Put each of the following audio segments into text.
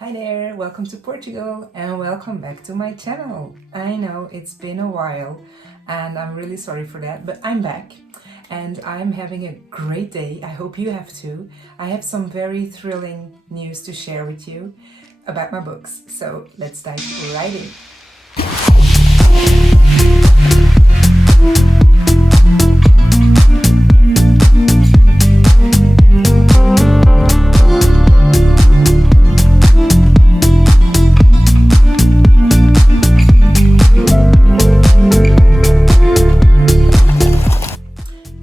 Hi there, welcome to Portugal and welcome back to my channel. I know it's been a while and I'm really sorry for that, but I'm back and I'm having a great day. I hope you have too. I have some very thrilling news to share with you about my books, so let's dive right in.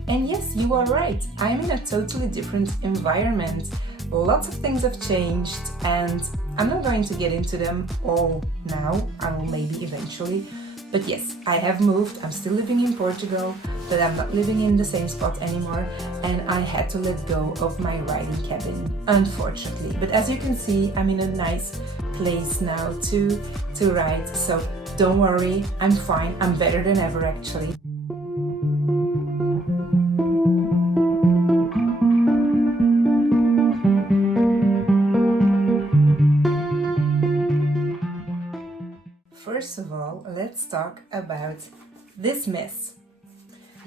And yes, you are right. I'm in a totally different environment. Lots of things have changed and I'm not going to get into them all now. I will maybe eventually. But yes, I have moved. I'm still living in Portugal, but I'm not living in the same spot anymore. And I had to let go of my writing cabin, unfortunately. But as you can see, I'm in a nice place now to write. So don't worry, I'm fine. I'm better than ever actually. First of all, let's talk about this mess.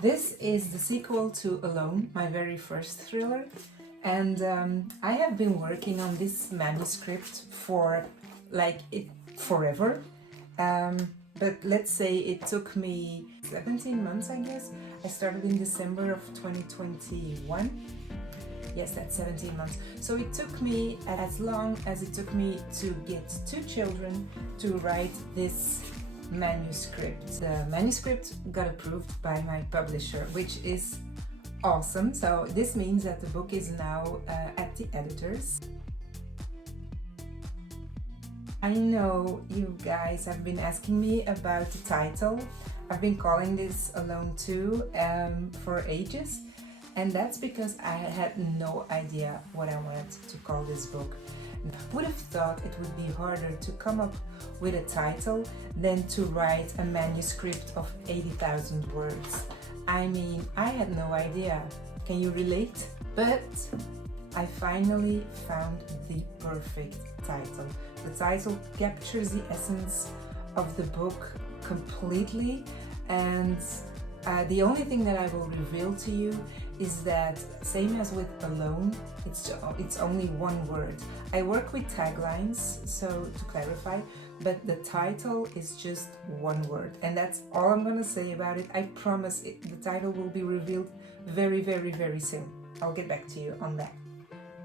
This is the sequel to Alone, my very first thriller, and I have been working on this manuscript for forever, but let's say it took me 17 months, I guess. I started in December of 2021. Yes, that's 17 months. So it took me as long as it took me to get 2 children to write this manuscript. The manuscript got approved by my publisher, which is awesome. So this means that the book is now at the editors. I know you guys have been asking me about the title. I've been calling this Alone 2 for ages. And that's because I had no idea what I wanted to call this book. I would have thought it would be harder to come up with a title than to write a manuscript of 80,000 words. I mean, I had no idea. Can you relate? But I finally found the perfect title. The title captures the essence of the book completely, and the only thing that I will reveal to you is that, same as with Alone, it's only one word. I work with taglines, so to clarify, but the title is just one word, and that's all I'm gonna say about it. I promise the title will be revealed very, very, very soon. I'll get back to you on that.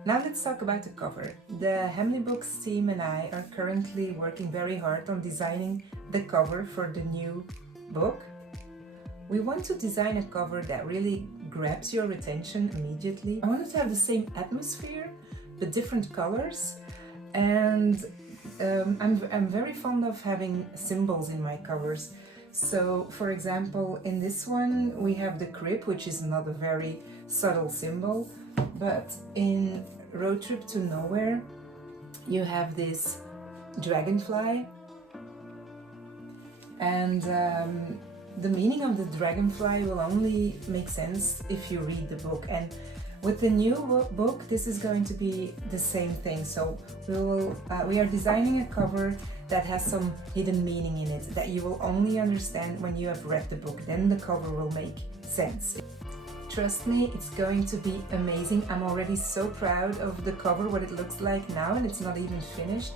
Now let's talk about the cover. The Hamley Books team and I are currently working very hard on designing the cover for the new book. We want to design a cover that really grabs your attention immediately. I want it to have the same atmosphere, but different colors. And I'm very fond of having symbols in my covers. So, for example, in this one we have the crib, which is not a very subtle symbol, but in Road Trip to Nowhere you have this dragonfly, and the meaning of the dragonfly will only make sense if you read the book. And with the new book, this is going to be the same thing. So we are designing a cover that has some hidden meaning in it that you will only understand when you have read the book. Then the cover will make sense. Trust me, it's going to be amazing. I'm already so proud of the cover, what it looks like now, and it's not even finished.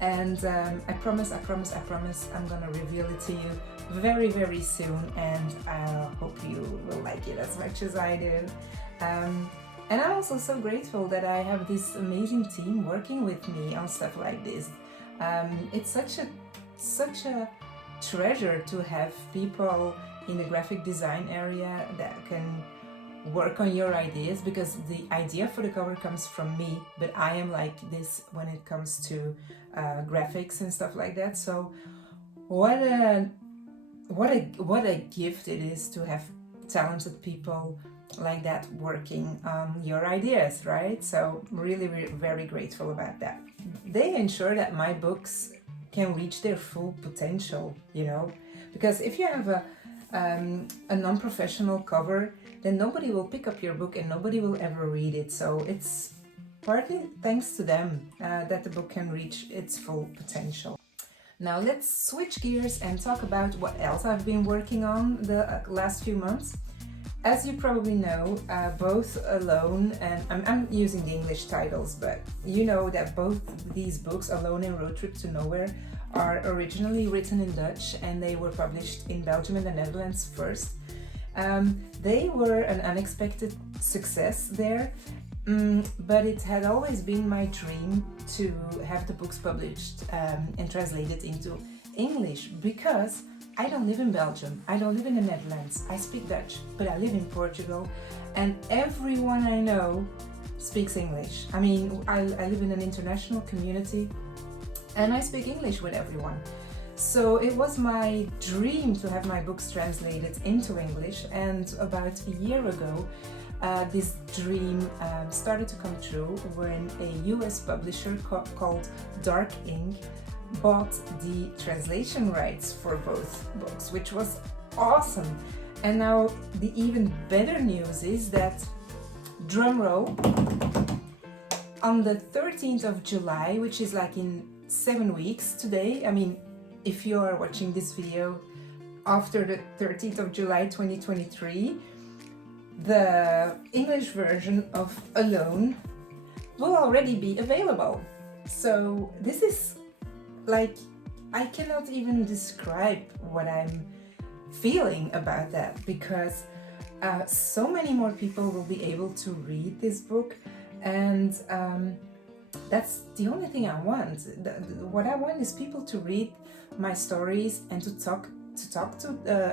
And I promise I'm gonna reveal it to you very, very soon, and I hope you will like it as much as I do. And I'm also so grateful that I have this amazing team working with me on stuff like this. It's such a treasure to have people in the graphic design area that can work on your ideas, because the idea for the cover comes from me, but I am like this when it comes to graphics and stuff like that. So what a gift it is to have talented people like that working on your ideas, right? So really, really very grateful about that. They ensure that my books can reach their full potential, you know, because if you have a non-professional cover, then nobody will pick up your book and nobody will ever read it. So it's partly thanks to them that the book can reach its full potential. Now let's switch gears and talk about what else I've been working on the last few months. As you probably know, both Alone and I'm using the English titles, but you know that both these books, Alone and Road Trip to Nowhere, are originally written in Dutch and they were published in Belgium and the Netherlands first. They were an unexpected success there, but it had always been my dream to have the books published and translated into English, because I don't live in Belgium, I don't live in the Netherlands, I speak Dutch, but I live in Portugal and everyone I know speaks English. I mean, I live in an international community and I speak English with everyone. So it was my dream to have my books translated into English, and about a year ago this dream started to come true when a US publisher called Dark Ink bought the translation rights for both books, which was awesome. And now the even better news is that, drum roll, on the 13th of July, which is like in 7 weeks today, I mean, if you are watching this video after the 13th of July 2023, the English version of Alone will already be available. So this is like, I cannot even describe what I'm feeling about that, because so many more people will be able to read this book, and that's the only thing I want. What I want is people to read my stories and to talk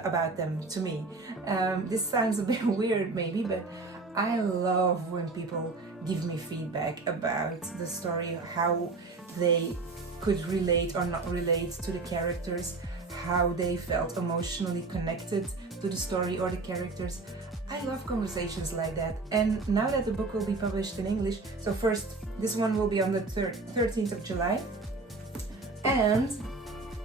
about them to me. This sounds a bit weird maybe, but I love when people give me feedback about the story, how they could relate or not relate to the characters, how they felt emotionally connected to the story or the characters. I love conversations like that. And now that the book will be published in English, so first, this one will be on the 13th of July, and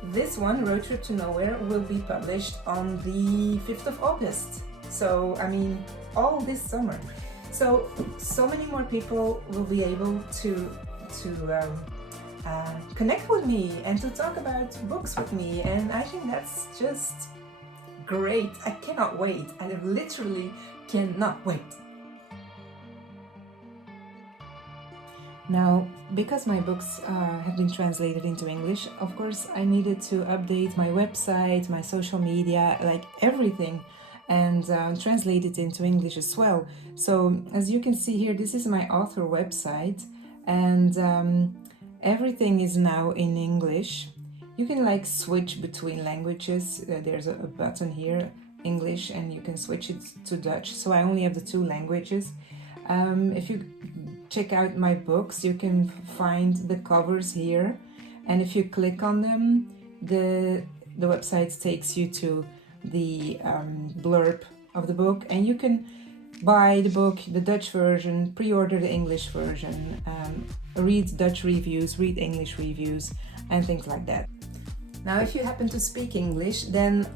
this one, Road Trip to Nowhere, will be published on the 5th of August. So, I mean, all this summer. So many more people will be able to connect with me and to talk about books with me, and I think that's just great. I cannot wait. I literally cannot wait. Now, because my books have been translated into English, of course I needed to update my website, my social media, like everything, and translate it into English as well. So as you can see here, this is my author website, and everything is now in English. You can like switch between languages. There's a button here, English, and you can switch it to Dutch. So I only have the two languages. If you check out my books, you can find the covers here, and if you click on them, the website takes you to the blurb of the book, and you can buy the book, the Dutch version, pre-order the English version, read Dutch reviews, read English reviews, and things like that. Now, if you happen to speak English, then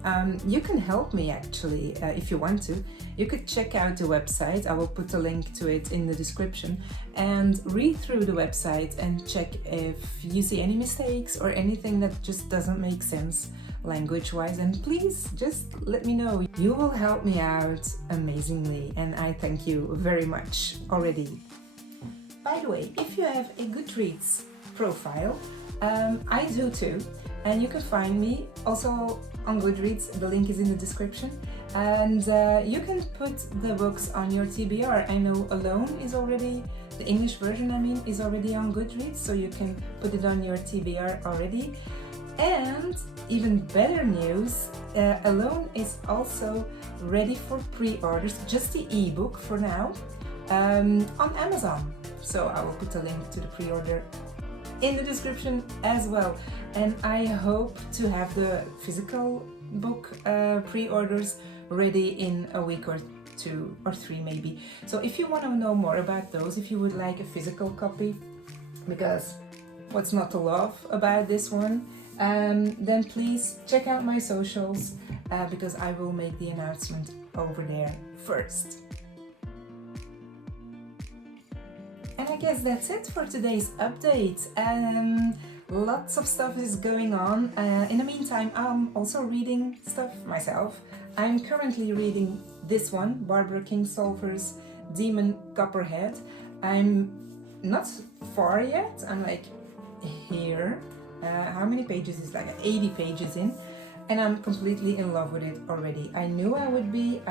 you can help me actually, if you want to. You could check out the website, I will put a link to it in the description, and read through the website and check if you see any mistakes or anything that just doesn't make sense language-wise, and please just let me know. You will help me out amazingly, and I thank you very much already. By the way, if you have a Goodreads profile, I do too. And you can find me also on Goodreads, the link is in the description. And you can put the books on your TBR. I know Alone is already, the English version I mean, is already on Goodreads, so you can put it on your TBR already. And even better news, Alone is also ready for pre-orders, just the ebook for now, on Amazon. So I will put a link to the pre-order in the description as well. And I hope to have the physical book pre-orders ready in a week or 2 or 3 maybe. So if you want to know more about those, if you would like a physical copy, because what's not to love about this one, then please check out my socials, because I will make the announcement over there first. And I I guess that's it for today's update. Lots of stuff is going on. In the meantime, I'm also reading stuff myself. I'm currently reading this one, Barbara Kingsolver's Demon Copperhead. I'm not far yet. I'm like here. How many pages is like 80 pages in, and I'm completely in love with it already. I knew I would be.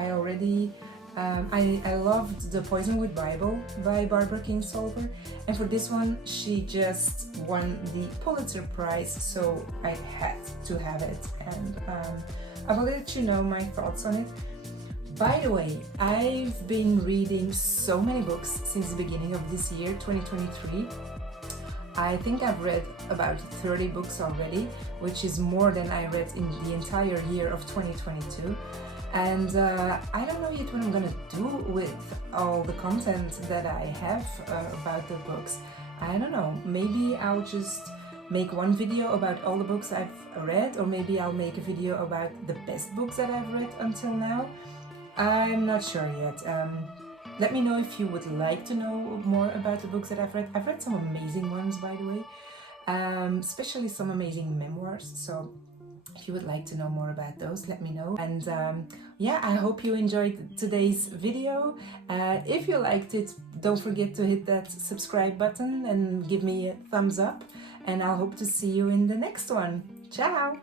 I loved The Poisonwood Bible by Barbara Kingsolver, and for this one she just won the Pulitzer Prize, so I had to have it, and I will let you know my thoughts on it. By the way, I've been reading so many books since the beginning of this year, 2023. I think I've read about 30 books already, which is more than I read in the entire year of 2022. And I don't know yet what I'm gonna do with all the content that I have about the books. I don't know, maybe I'll just make one video about all the books I've read, or maybe I'll make a video about the best books that I've read until now. I'm not sure yet. Let me know if you would like to know more about the books that I've read. I've read some amazing ones, by the way, especially some amazing memoirs. So if you would like to know more about those, let me know. And yeah, I hope you enjoyed today's video. If you liked it, don't forget to hit that subscribe button and give me a thumbs up. And I'll hope to see you in the next one. Ciao!